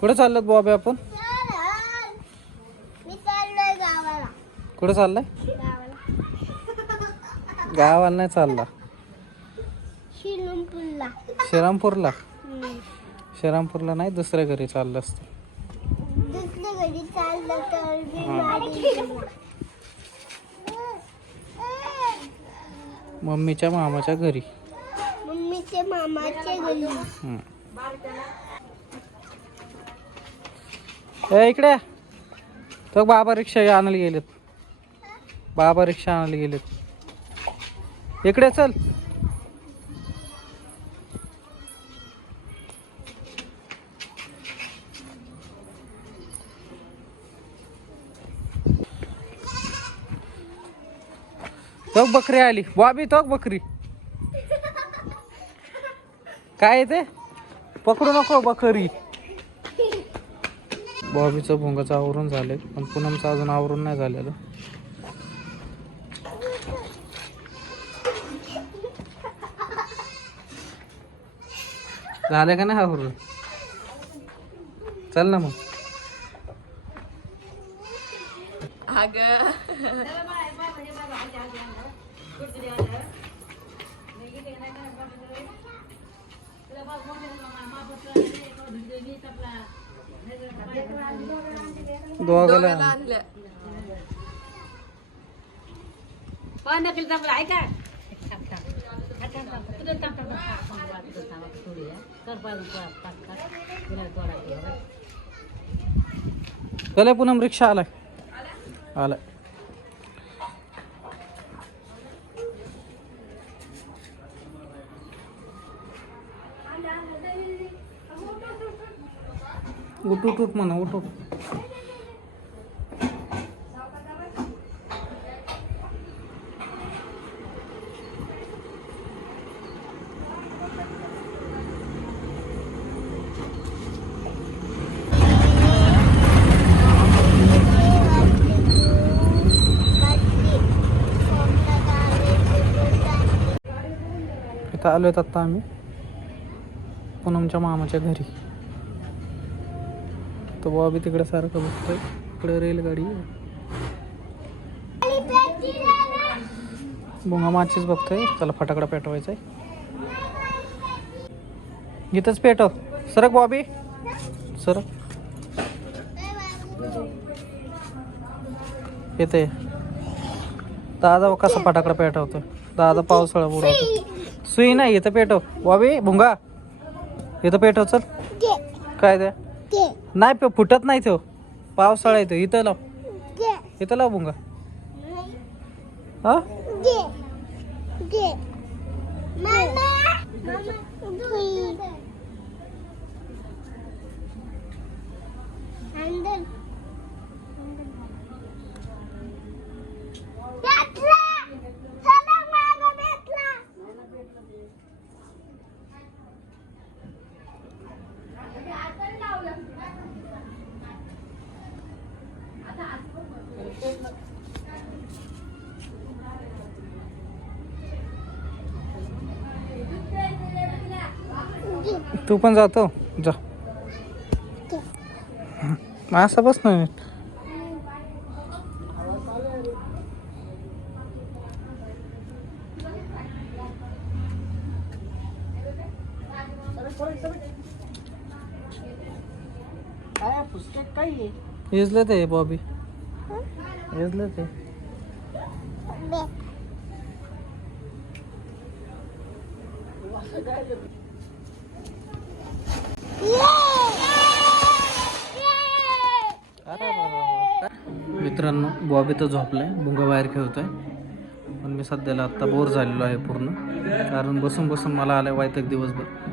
कुठे चाललात बॉबी आपण? मी चाललोय गावाला. कुठे चाललाय? गावाला. गावाला नाही चालला. श्रीरामपूरला. श्रीरामपूरला? श्रीरामपूरला नाही, दुसऱ्या घरी चाललं असतं. दुसऱ्या घरी चाललं तर मी माझी मम्मीच्या मामाच्या घरी. मम्मीच्या मामाच्या घरी. ए इकडे तो बाबा रिक्षा आणायला गेलेत. बाबा रिक्षा आणायला गेलेत. इकडे चल. तो बकरी आली बॉबी. तो बकरी काय ते पकडू नको बकरी. बॉबीचं भोंगाचं आवरून झालंय पण पूनमचं अजून आवरून नाही झालेलं. झालं का नाही आवरून? चल ना मग. दोघाला चला पूनम रिक्षा आलाय. आलाय. उठ उठ उठ म्हणा उठ उठ. इथं आलोय आता आम्ही पूनमच्या मामाच्या घरी. तो बॉबी तिकडे सारखं बघतोय. इकडे रेलगाडी भोंगा माचीच बघतोय. त्याला फटाकडा पेटवायचा आहे. इथंच पेटव. सरक बॉबी सरक. येते दादा कसा फटाकडा पेटवतोय. दादा पावसाळा बुडवतो. सुई नाही इथं पेटव बॉबी. भुंगा इथं पेटव. चल काय द्या नाही फुटत नाही तो. पावसाळा येतो. इथं लाव. इथं लाव भुंगा. हा तू पण जातो जा. असं बस ना. इजलं ते बॉबी इजलं ते. मित्रांनो बॉबी तर झोपलाय. भुंगा बाहेर खेळतोय. पण मी सध्याला आत्ता बोर झालेलो आहे पूर्ण. कारण बसून बसून मला आलाय वैताग दिवसभर.